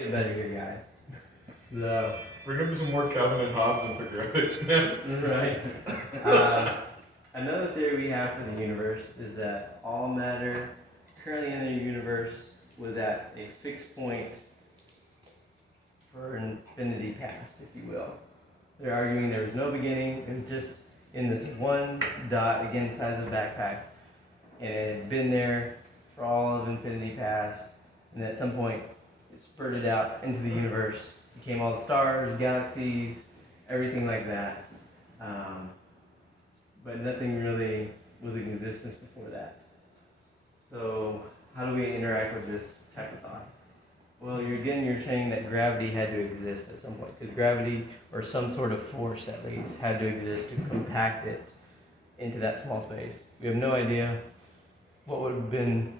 Get better here, guys. So, Bring up some more Calvin and Hobbes and figure out it, man. right. Another theory we have for the universe is that all matter currently in the universe was at a fixed point for infinity past, if you will. They're arguing there was no beginning, it was just in this one dot, again, size of a backpack, and it had been there for all of infinity past, and at some point it spurted out into the universe, became all the stars, galaxies, everything like that. But nothing really was in existence before that. So how do we interact with this type of thought? Well, you're saying that gravity had to exist at some point, because gravity, or some sort of force at least, had to exist to compact it into that small space. We have no idea what would have been.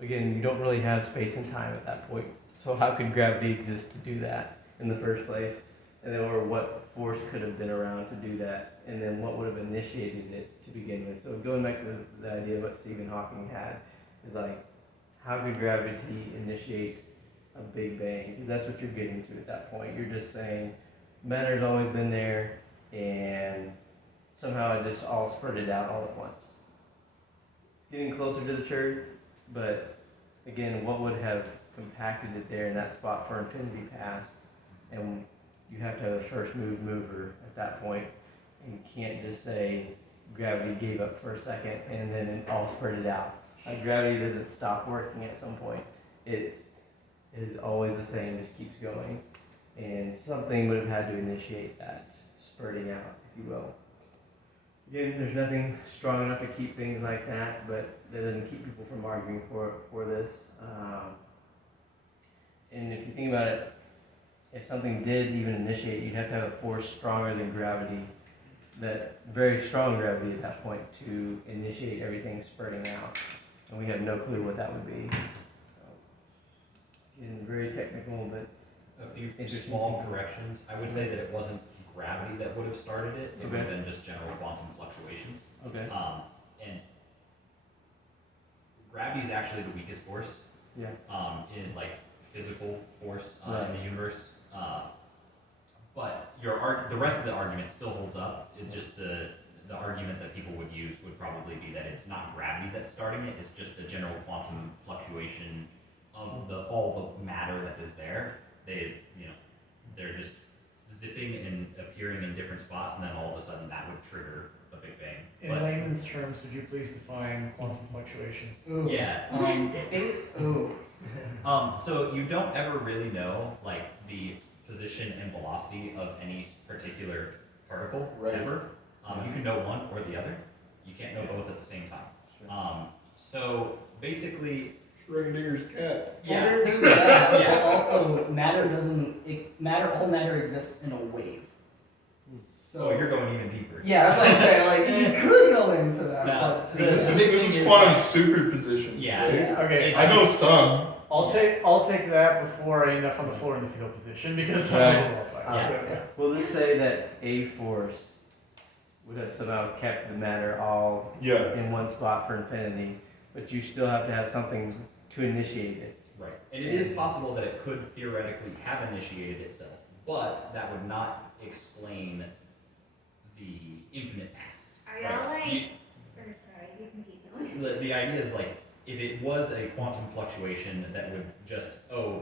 Again, you don't really have space and time at that point. So how could gravity exist to do that in the first place? And then, or what force could have been around to do that? And then what would have initiated it to begin with? So going back to the idea of what Stephen Hawking had, is like, how could gravity initiate a Big Bang? Because that's what you're getting to at that point. You're just saying matter's always been there, and somehow it just all spurted out all at once. It's getting closer to the truth, but again, what would have compacted it there in that spot for infinity past? And you have to have a first mover at that point, and you can't just say gravity gave up for a second and then it all spurted out. Like, gravity doesn't stop working at some point. It is always the same, just keeps going. And something would have had to initiate that spurting out, if you will. Again, there's nothing strong enough to keep things like that, but that doesn't keep people from arguing for this. And if you think about it, if something did even initiate, you'd have to have a force stronger than gravity, that very strong gravity at that point, to initiate everything spurting out. And we have no clue what that would be. Again, very technical, but a few small corrections. I would say that it wasn't gravity that would have started it. It would have been just general quantum fluctuations. Okay. And gravity is actually the weakest force. Yeah. In like physical force right. in the universe. But the rest of the argument still holds up. It just the argument that people would use would probably be that it's not gravity that's starting it. It's just the general quantum fluctuation of all the matter that is there. They're just zipping and appearing in different spots, and then all of a sudden that would trigger a Big Bang. In layman's terms, would you please define quantum fluctuation? Ooh. Yeah. So you don't ever really know like the position and velocity of any particular particle, ever. You can know one or the other. You can't know both at the same time. Sure. So basically, Schrodinger's cat. Yeah. Well, there's that. Yeah. Also, all matter exists in a wave. So you're going even deeper. Yeah, that's what I'm saying. Like, you could go into that. No, This is quantum superposition. Yeah. Okay. I know some. I'll take that before I end up on the floor in the fetal position, because We'll just say that a force would have somehow kept the matter all in one spot for infinity, but you still have to have something to initiate it. Right. And it is possible that it could theoretically have initiated itself, but that would not explain the infinite past. Are y'all sorry, you can keep going. The idea is like, if it was a quantum fluctuation that would just,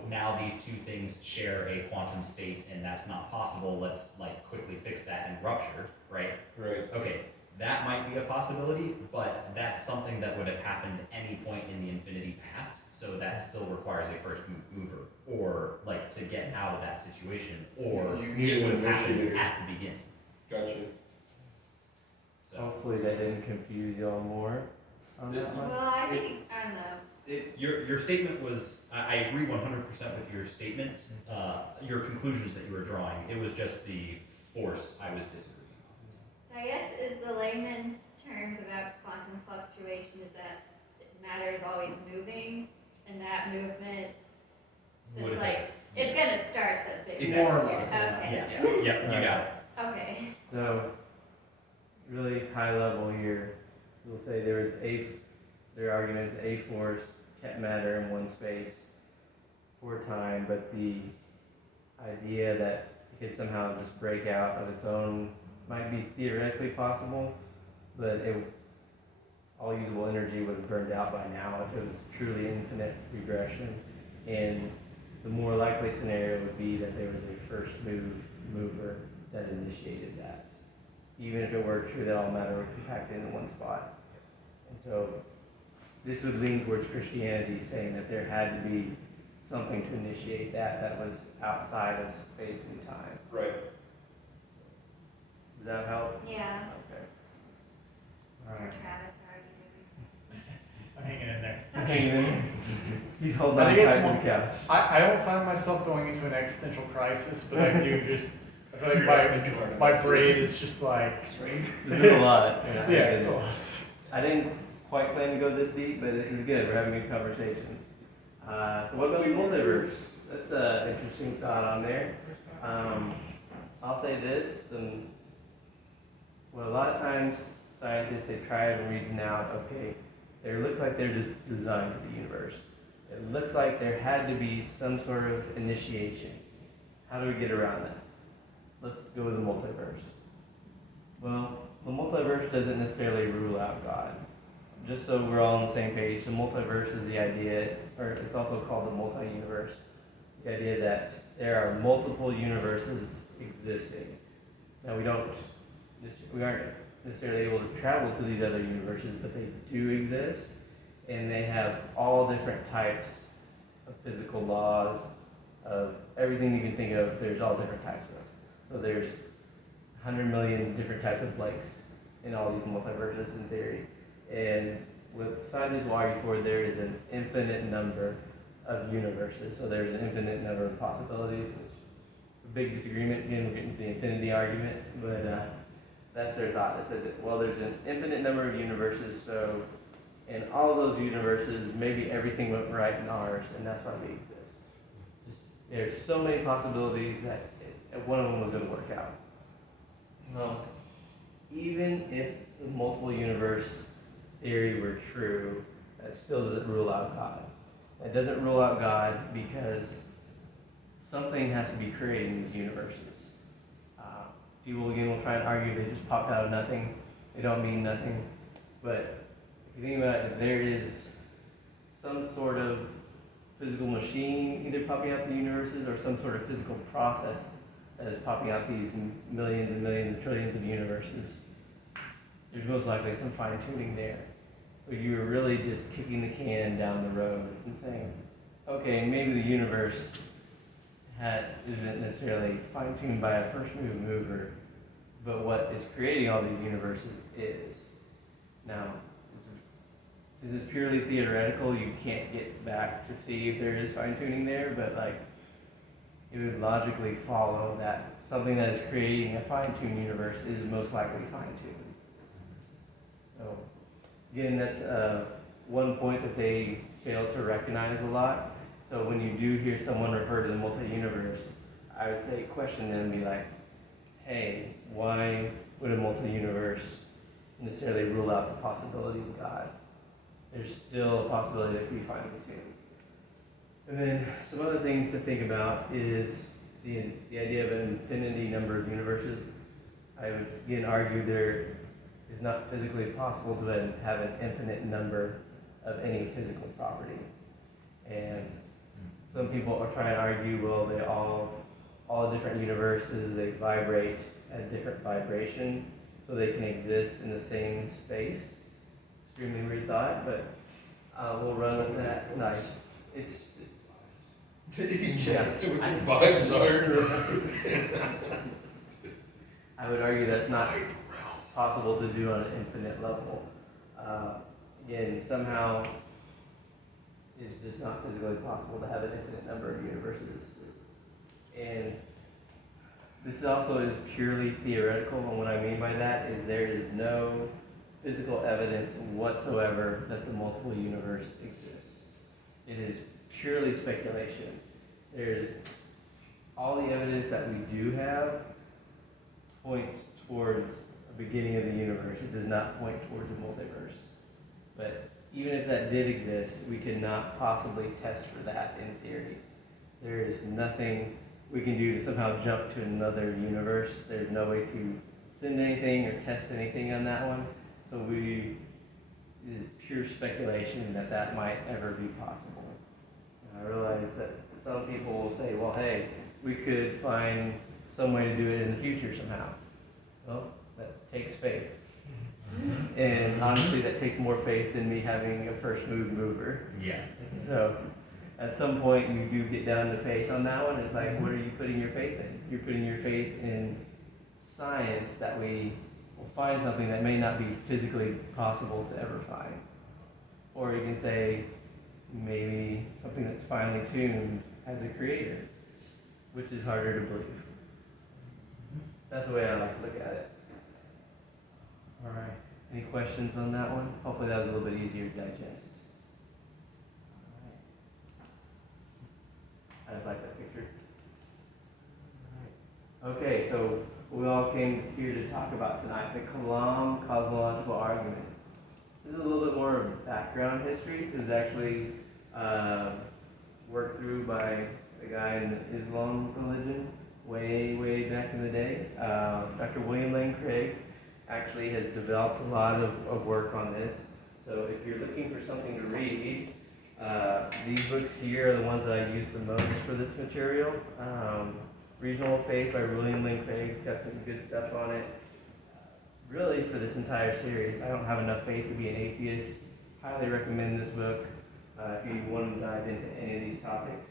now these two things share a quantum state and that's not possible, let's like quickly fix that and rupture, right? Right. Okay, that might be a possibility, but that's something that would have happened at any point in the infinity past, so that still requires a first mover, or like to get out of that situation, or it would have happened at the beginning. Gotcha. So. Hopefully that didn't confuse y'all more on that one. Well, I think, I don't know. Your statement was, I agree 100% with your statement, your conclusions that you were drawing. It was just the force I was disagreeing on. So I guess is the layman's terms about quantum fluctuation is that matter is always moving, and that movement, since like, it's going to start the Big Bang. More or less. Okay. Yeah, you got it. Okay. So, really high level here, we'll say their argument is a force kept matter in one space for for time, but the idea that it could somehow just break out of its own might be theoretically possible, but all usable energy would have burned out by now if it was truly infinite regression. And the more likely scenario would be that there was a first mover that initiated that, even if it were true that all matter would compact into one spot. And so this would lean towards Christianity, saying that there had to be something to initiate that was outside of space and time. Right. Does that help? Yeah, Okay. All or right. Travis already I'm hanging in there. Hanging in. He's holding I on think tight it's to more- the couch. I don't find myself going into an existential crisis, but I do just, I feel like my brain is just like, This is a lot. yeah, it's a lot. I didn't quite plan to go this deep, but this is good. We're having good conversations. So what about the multiverse? That's an interesting thought on there. I'll say this. Well, a lot of times scientists, they try to reason out, okay, it looks like they're just designed for the universe. It looks like there had to be some sort of initiation. How do we get around that? Let's go with the multiverse. Well, the multiverse doesn't necessarily rule out God. Just so we're all on the same page, the multiverse is the idea, or it's also called the multi-universe, the idea that there are multiple universes existing. Now we aren't necessarily able to travel to these other universes, but they do exist, and they have all different types of physical laws, of everything you can think of. There's all different types of. So there's 100 million different types of Blakes in all these multiverses in theory. And what scientists will argue for, there is an infinite number of universes. So there's an infinite number of possibilities, which is a big disagreement. Again, we're getting to the infinity argument, but that's their thought. They said that, well, there's an infinite number of universes, so in all of those universes, maybe everything went right in ours, and that's why we exist. Just there's so many possibilities that one of them was going to work out. Well, even if the multiple universe theory were true, that still doesn't rule out God. It doesn't rule out God because something has to be creating these universes. People again will try and argue they just popped out of nothing. They don't mean nothing. But if you think about it, if there is some sort of physical machine either popping out the universes or some sort of physical process that is popping out these millions and millions and trillions of universes, there's most likely some fine-tuning there. So you were really just kicking the can down the road and saying, okay, maybe the universe isn't necessarily fine-tuned by a first mover, but what is creating all these universes is. Now, since it's purely theoretical, you can't get back to see if there is fine-tuning there, but it would logically follow that something that is creating a fine-tuned universe is most likely fine-tuned. So, again, that's one point that they fail to recognize a lot. So when you do hear someone refer to the multi-universe, I would say question them and be like, hey, why would a multi-universe necessarily rule out the possibility of God? There's still a possibility that could be fine-tuned. And then some other things to think about is the idea of an infinity number of universes. I would again argue there is not physically possible to have an infinite number of any physical property. And some people are trying to argue, well, they all different universes, they vibrate at a different vibration, so they can exist in the same space. Extremely weird thought, but we'll run with that. Nice. Vibes are. I would argue that's not possible to do on an infinite level. Again, somehow it's just not physically possible to have an infinite number of universes. And this also is purely theoretical, and what I mean by that is there is no physical evidence whatsoever that the multiple universe exists. It is purely speculation. There's all the evidence that we do have points towards a beginning of the universe. It does not point towards a multiverse. But even if that did exist, we could not possibly test for that in theory. There is nothing we can do to somehow jump to another universe. There's no way to send anything or test anything on that one. So it is pure speculation that that might ever be possible. And I realize that some people will say, well, hey, we could find some way to do it in the future somehow. Well, that takes faith. And honestly, that takes more faith than me having a first mover. Yeah. So at some point, you do get down to faith on that one. It's like, what are you putting your faith in? You're putting your faith in science that we will find something that may not be physically possible to ever find. Or you can say, maybe something that's finely tuned has a creator, which is harder to believe. That's the way I like to look at it. All right. Any questions on that one? Hopefully that was a little bit easier to digest. I just like that picture. All right. Okay, so we all came here to talk about tonight the Kalam Cosmological Argument. This is a little bit more of background history. It was actually worked through by a guy in the Islam religion way back in the day. Dr. William Lane Craig actually has developed a lot of work on this. So if you're looking for something to read, these books here are the ones that I use the most for this material. Reasonable Faith by William Lane Craig. It's got some good stuff on it. Really, for this entire series, I don't have enough faith to be an atheist. Highly recommend this book if you want to dive into any of these topics.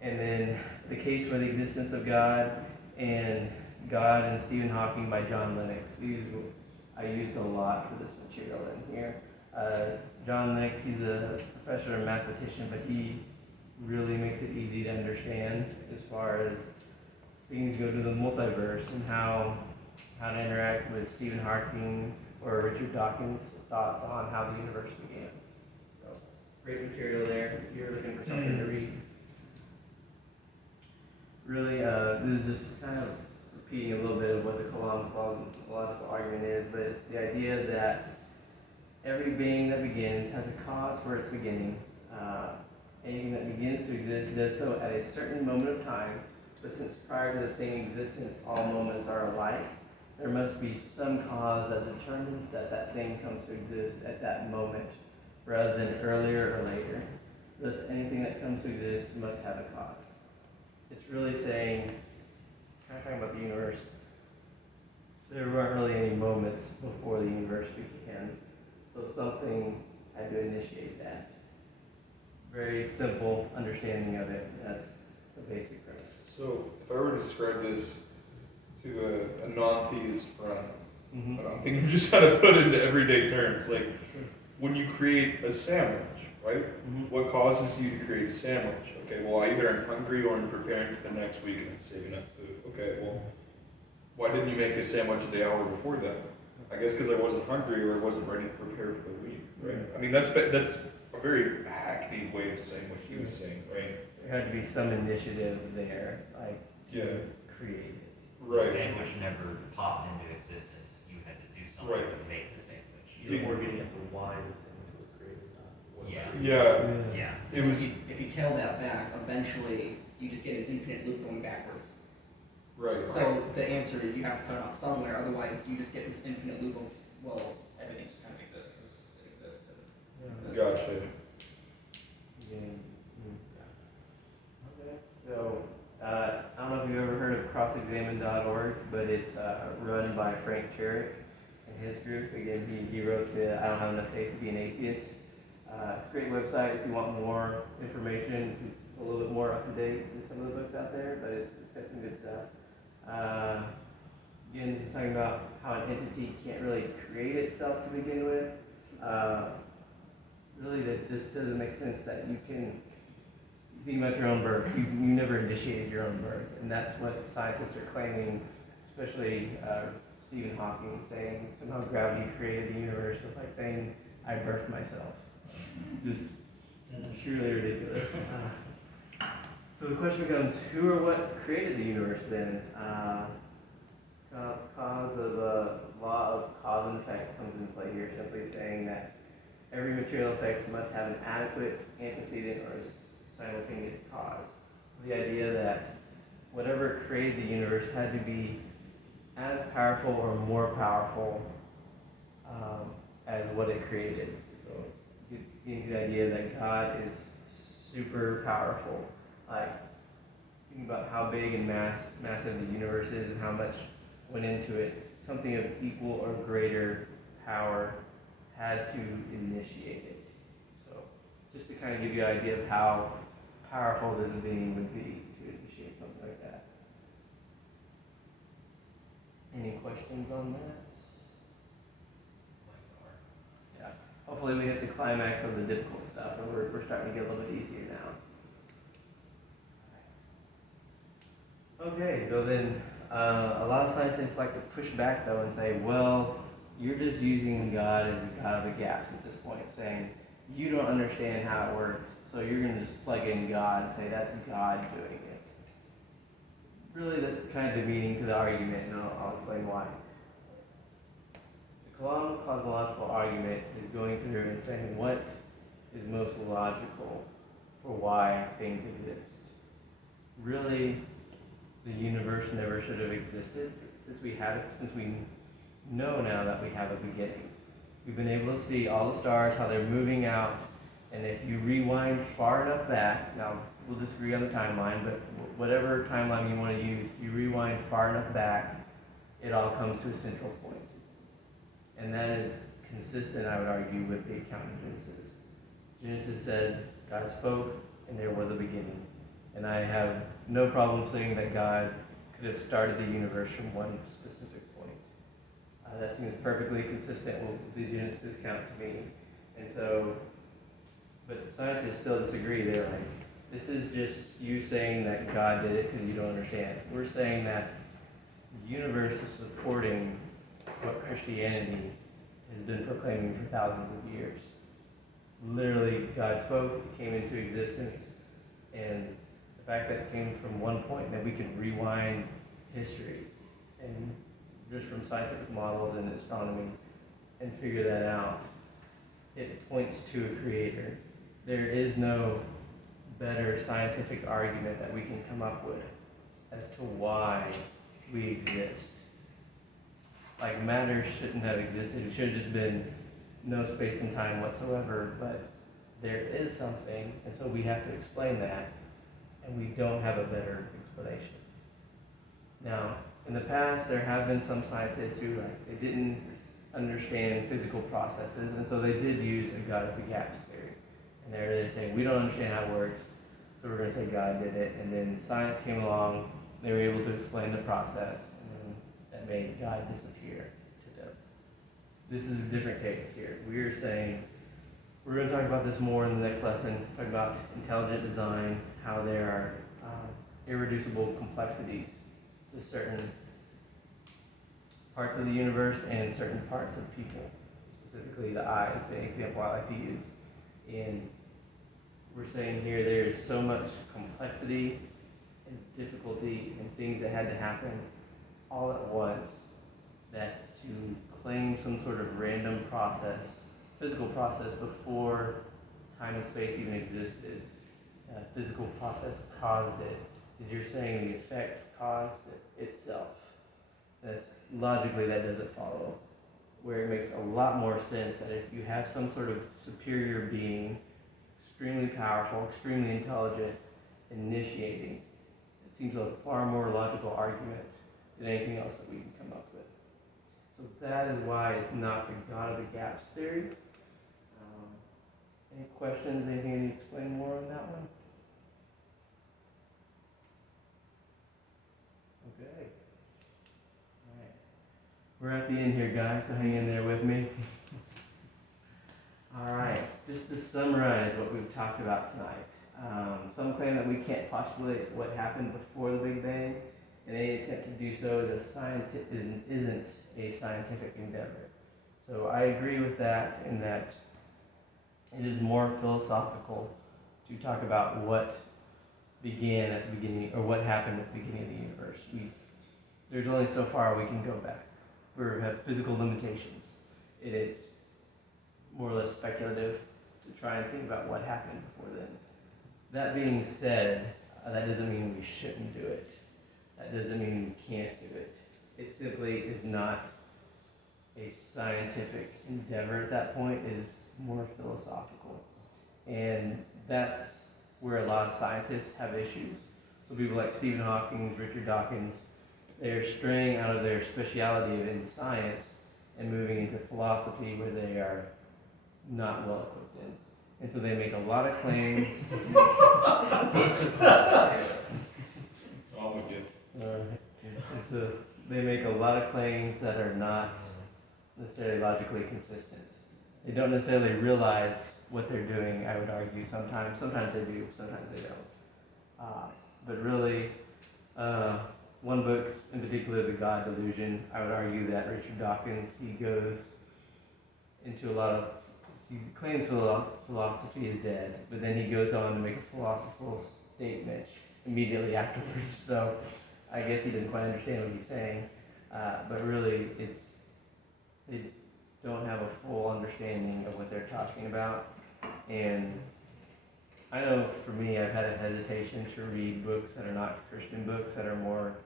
And then The Case for the Existence of God and God and Stephen Hawking by John Lennox. These I used a lot for this material in here. John Lennox, he's a professor and mathematician, but he really makes it easy to understand as far as things go to the multiverse and how to interact with Stephen Hawking or Richard Dawkins' thoughts on how the universe began. So, great material there if you're looking for something to read. Really, this is just kind of repeating a little bit of what the Kalam Cosmological Argument is, but it's the idea that every being that begins has a cause for its beginning. Anything that begins to exist does so at a certain moment of time, but since prior to the thing's existence all moments are alike, there must be some cause that determines that thing comes to exist at that moment, rather than earlier or later. Thus, anything that comes to exist must have a cause. It's really saying, kind of talking about the universe, there weren't really any moments before the universe began, so something had to initiate that. Very simple understanding of it. That's the basic premise. So, if I were to describe this to a non-theist friend, Mm-hmm. I'm thinking of just how to put it into everyday terms. Like, when you create a sandwich, right? Mm-hmm. What causes you to create a sandwich? Okay, well, either I'm hungry or I'm preparing for the next week and I'm saving up food. Okay, well, why didn't you make a sandwich the hour before that? I guess because I wasn't hungry or I wasn't ready to prepare for the week, right? I mean, that's a very hackneyed way of saying what he was saying, right? There had to be some initiative there, like to create it. The sandwich never popped into existence. You had to do something Right. to make the sandwich. You were getting at the why the sandwich was created, not what. Yeah. It was If you tail that back, eventually you just get an infinite loop going backwards. right. So the answer is you have to cut it off somewhere, otherwise you just get this infinite loop of, well, everything just kind of exists because it exists. And Gotcha. Okay. So, I don't know if you've ever heard of crossexamine.org, but it's run by Frank Turek and his group. Again, he wrote the I Don't Have Enough Faith to Be an Atheist. It's a great website if you want more information. It's a little bit more up to date than some of the books out there, but it's got some good stuff. Again, he's talking about how an entity can't really create itself to begin with. Really, that this doesn't make sense that you can think about your own birth. You never initiated your own birth, and that's what scientists are claiming, especially Stephen Hawking, saying somehow gravity created the universe. It's like saying I birthed myself. Just surely ridiculous. So the question becomes, who or what created the universe then? Cause of the law of cause and effect comes into play here, simply saying that every material effect must have an adequate antecedent or simultaneous cause. the idea that whatever created the universe had to be as powerful or more powerful as what it created. So getting to the idea that God is super powerful. Like, think about how big and massive the universe is and how much went into it. Something of equal or greater power had to initiate it. So just to kind of give you an idea of how powerful this being would be to initiate something like that. Any questions on that? Yeah. Hopefully we hit the climax of the difficult stuff, and we're starting to get a little bit easier now. Okay, so then a lot of scientists like to push back though and say, well, you're just using God as the God of the gaps at this point, saying you don't understand how it works, so you're going to just plug in God and say that's God doing it. Really, that's kind of demeaning to the argument, and I'll explain why. The Kalam Cosmological Argument is going through and saying what is most logical for why things exist. Really, the universe never should have existed since we know now that we have a beginning. We've been able to see all the stars, how they're moving out, and if you rewind far enough back, now we'll disagree on the timeline, but whatever timeline you want to use, if you rewind far enough back, it all comes to a central point. And that is consistent, I would argue, with the account of Genesis. Genesis said, God spoke, and there was a beginning. And I have no problem saying that God could have started the universe from one specific point. That seems perfectly consistent with the Genesis account to me. And so, but scientists still disagree. They're like, this is just you saying that God did it because you don't understand. We're saying that the universe is supporting what Christianity has been proclaiming for thousands of years. Literally, God spoke, it came into existence, and the fact that it came from one point, that we can rewind history and just from scientific models and astronomy and figure that out, it points to a creator. There is no better scientific argument that we can come up with as to why we exist. Like, matter shouldn't have existed. It should have just been no space and time whatsoever, but there is something, and so we have to explain that, and we don't have a better explanation. Now, in the past, there have been some scientists who they didn't understand physical processes, and so they did use a God of the gaps theory. And they're saying, we don't understand how it works, so we're going to say God did it. And then science came along, they were able to explain the process, and then that made God disappear to them. This is a different case here. We're saying, we're going to talk about this more in the next lesson, talk about intelligent design, how there are irreducible complexities to certain parts of the universe and certain parts of people, specifically the eye is the example I like to use. And we're saying here there is so much complexity and difficulty and things that had to happen all at once that to claim some sort of random process, physical process before time and space even existed, physical process caused it, is you're saying the effect caused it itself. That's logically that doesn't follow. Where it makes a lot more sense that if you have some sort of superior being, extremely powerful, extremely intelligent, initiating, it seems a far more logical argument than anything else that we can come up with. So that is why it's not the God of the gaps theory. Any questions? Anything I need to explain more on that one? Okay. All right. We're at the end here, guys, so hang in there with me. All right. Just to summarize what we've talked about tonight. Some claim that we can't postulate what happened before the Big Bang, and any attempt to do so isn't a scientific endeavor. So I agree with that in that it is more philosophical to talk about what began at the beginning, or what happened at the beginning of the universe. There's only so far we can go back. We have physical limitations. It is more or less speculative to try and think about what happened before then. That being said, That doesn't mean we shouldn't do it. That doesn't mean we can't do it. It simply is not a scientific endeavor at that point. It is more philosophical. And that's where a lot of scientists have issues. So people like Stephen Hawking, Richard Dawkins, they're straying out of their speciality in science and moving into philosophy where they are not well equipped in. And so they make a lot of claims. I'm with you. And so they make a lot of claims that are not necessarily logically consistent. They don't necessarily realize what they're doing, I would argue sometimes. Sometimes they do, sometimes they don't. But really, one book in particular, The God Delusion, I would argue that Richard Dawkins, he goes into a lot of, he claims philosophy is dead, but then he goes on to make a philosophical statement immediately afterwards. So I guess he didn't quite understand what he's saying, but really they don't have a full understanding of what they're talking about. And I know for me, I've had a hesitation to read books that are not Christian books, that are more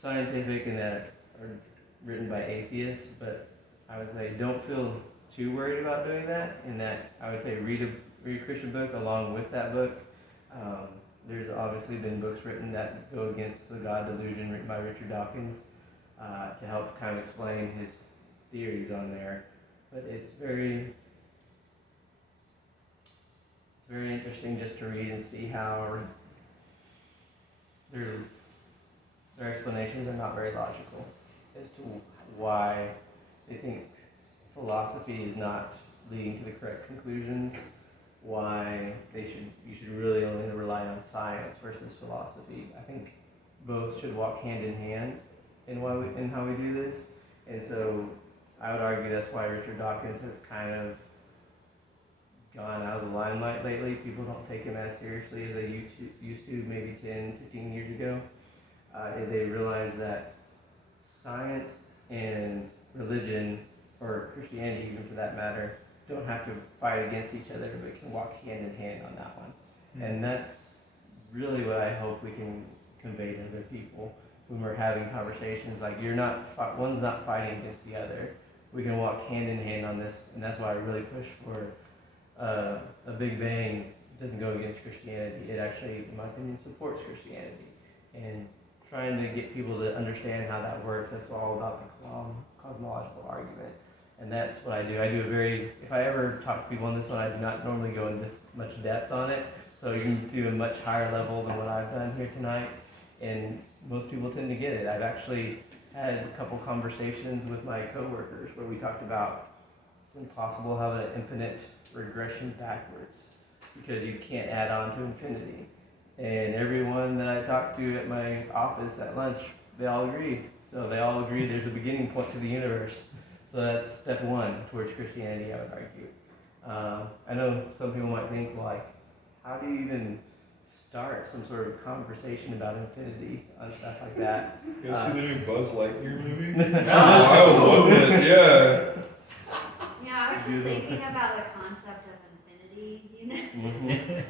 scientific and that are written by atheists, but I would say don't feel too worried about doing that, in that I would say read a Christian book along with that book. There's obviously been books written that go against the God Delusion, written by Richard Dawkins, to help kind of explain his theories on there. But it's very interesting just to read and see how their explanations are not very logical as to why they think philosophy is not leading to the correct conclusions, why you should really only rely on science versus philosophy. I think both should walk hand in hand in how we do this. And so I would argue that's why Richard Dawkins has kind of gone out of the limelight lately. People don't take him as seriously as they used to maybe 10, 15 years ago. They realize that science and religion, or Christianity even for that matter, don't have to fight against each other, but can walk hand in hand on that one. And that's really what I hope we can convey to other people when we're having conversations. Like, one's not fighting against the other. We can walk hand in hand on this, and that's why I really push for a Big Bang doesn't go against Christianity. It actually, in my opinion, supports Christianity. And trying to get people to understand how that works, that's all about the cosmological argument. And that's what I do. If I ever talk to people on this one, I do not normally go into this much depth on it. So you can do a much higher level than what I've done here tonight. And most people tend to get it. I've actually had a couple conversations with my coworkers where we talked about it's impossible to have an infinite regression backwards because you can't add on to infinity. And everyone that I talked to at my office at lunch, they all agreed. So they all agreed there's a beginning point to the universe. So that's step one towards Christianity, I would argue. I know some people might think, like, how do you even start some sort of conversation about infinity and stuff like that? You guys see the new Buzz Lightyear movie? No. I love it, yeah. Yeah, I was just thinking about the concept of infinity, you know?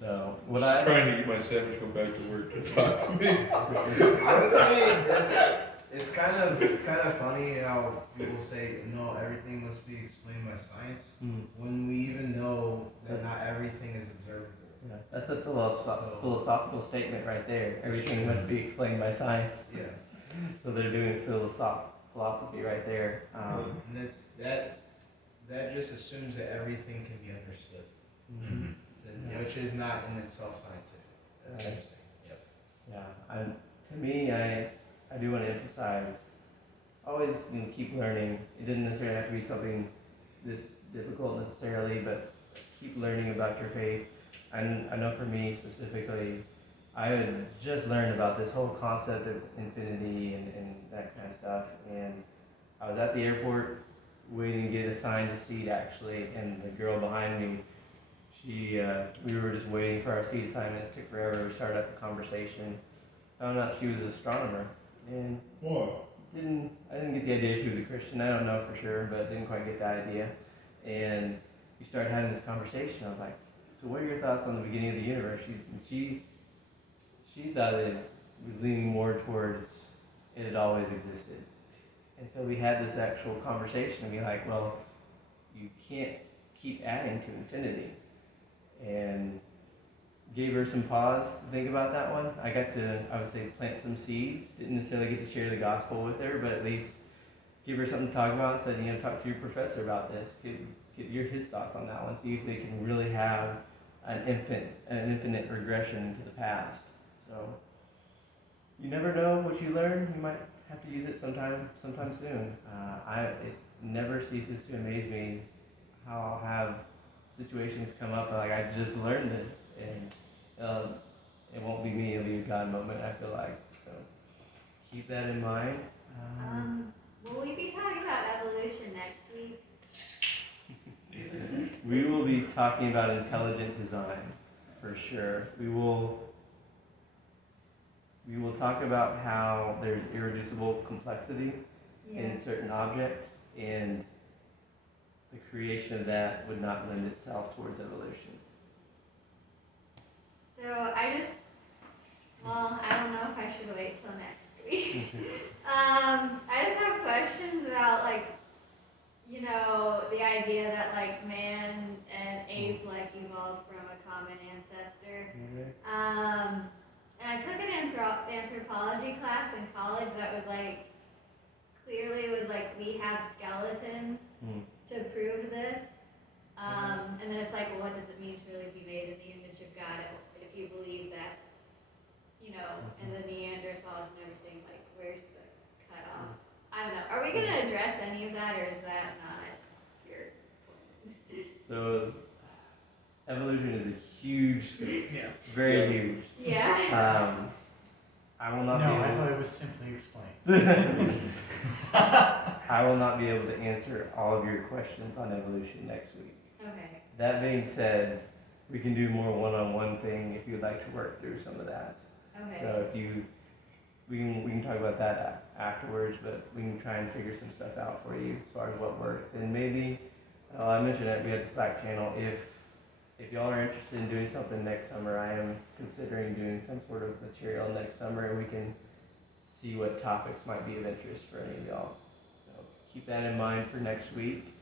So, Just trying to get my sandwich go back to work to talk to me. I would say it's kind of funny how people say no, everything must be explained by science when we even know that not everything is observable. Yeah, that's a philosophical statement right there. Everything must be explained by science. Yeah. So they're doing philosophy right there. And that just assumes that everything can be understood, Mm-hmm. which is not in itself scientific. That's interesting. Yeah, to me, I do want to emphasize, always keep learning. It doesn't necessarily have to be something this difficult necessarily, but keep learning about your faith. And I know for me specifically, I had just learned about this whole concept of infinity and that kind of stuff. And I was at the airport waiting to get assigned a seat actually, and the girl behind me, we were just waiting for our seat assignments. It took forever. We started up a conversation. Found out she was an astronomer, and What? I didn't get the idea she was a Christian. I don't know for sure, but didn't quite get the idea. And we started having this conversation. I was like, "So what are your thoughts on the beginning of the universe?" She she thought it was leaning more towards it had always existed. And so we had this actual conversation and be like, well, you can't keep adding to infinity. And gave her some pause to think about that one. I got to, I would say, plant some seeds. Didn't necessarily get to share the gospel with her, but at least give her something to talk about and said, talk to your professor about this. Get his thoughts on that one. See if they can really have an infinite regression into the past. So you never know what you learn. You might have to use it sometime soon. It never ceases to amaze me how I'll have situations come up like I just learned this, and it won't be me, it'll be a God moment, I feel like. So keep that in mind. Will we be talking about evolution next week? We will be talking about intelligent design, for sure. We will talk about how there's irreducible complexity in certain objects, and the creation of that would not lend itself towards evolution. So I don't know if I should wait till next week. I just have questions about the idea that man and ape evolved from a common ancestor. And I took an anthropology class in college that was clearly was we have skeletons to prove this. And then it's well, what does it mean to really be made in the image of God if you believe that, and the Neanderthals and everything, where's the cutoff? I don't know. Are we going to address any of that, or is that not your point? So evolution is a huge scope. Yeah. Very huge. Yeah. I will not No, be I able thought it was simply explained. I will not be able to answer all of your questions on evolution next week. Okay. That being said, we can do more one-on-one thing if you'd like to work through some of that. Okay. So we can talk about that afterwards, but we can try and figure some stuff out for you as far as what works. And maybe I mentioned that we have the Slack channel. If y'all are interested in doing something next summer, I am considering doing some sort of material next summer, and we can see what topics might be of interest for any of y'all. So keep that in mind for next week.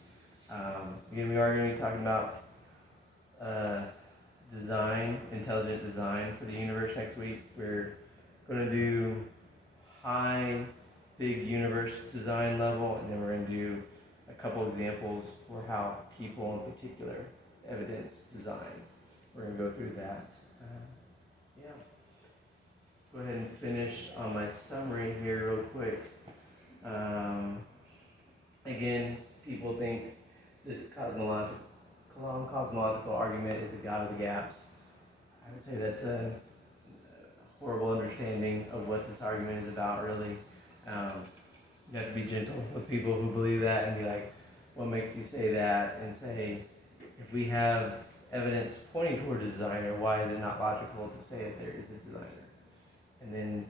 Again, we are going to be talking about design, intelligent design for the universe next week. We're going to do big universe design level, and then we're going to do a couple examples for how people in particular evidence design. We're going to go through that. Go ahead and finish on my summary here real quick. Again, people think this cosmological argument is a God of the gaps. I would say that's a horrible understanding of what this argument is about, really. You have to be gentle with people who believe that and be like, what makes you say that? And say, if we have evidence pointing toward a designer, why is it not logical to say that there is a designer? And then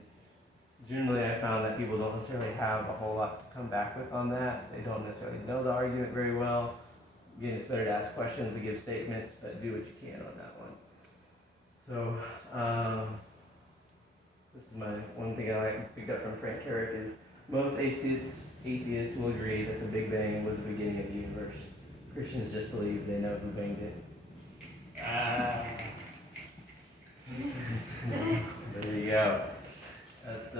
generally I found that people don't necessarily have a whole lot to come back with on that. They don't necessarily know the argument very well. Again, it's better to ask questions than give statements, but do what you can on that one. So, this is my one thing I like to pick up from Frank Turek is most atheists will agree that the Big Bang was the beginning of the universe. Christians just believe they know who banged it. There you go. That's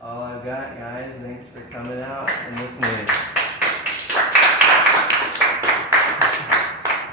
all I've got, guys. Thanks for coming out and listening.